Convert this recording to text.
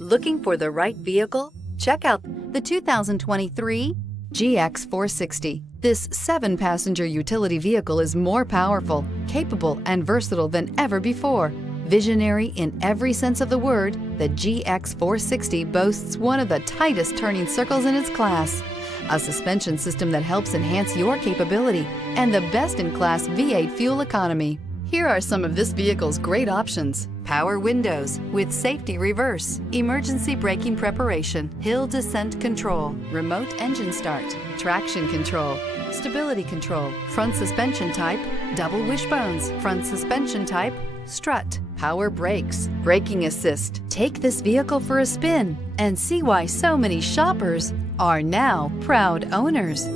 Looking for the right vehicle? Check out the 2023 GX 460. This 7-passenger utility vehicle is more powerful, capable, and versatile than ever before. Visionary in every sense of the word, the GX 460 boasts one of the tightest turning circles in its class, a suspension system that helps enhance your capability, and the best-in-class V8 fuel economy. Here are some of this vehicle's great options: power windows with safety reverse, emergency braking preparation, hill descent control, remote engine start, traction control, stability control, front suspension type, double wishbones, front suspension type, strut, power brakes, braking assist. Take this vehicle for a spin and see why so many shoppers are now proud owners.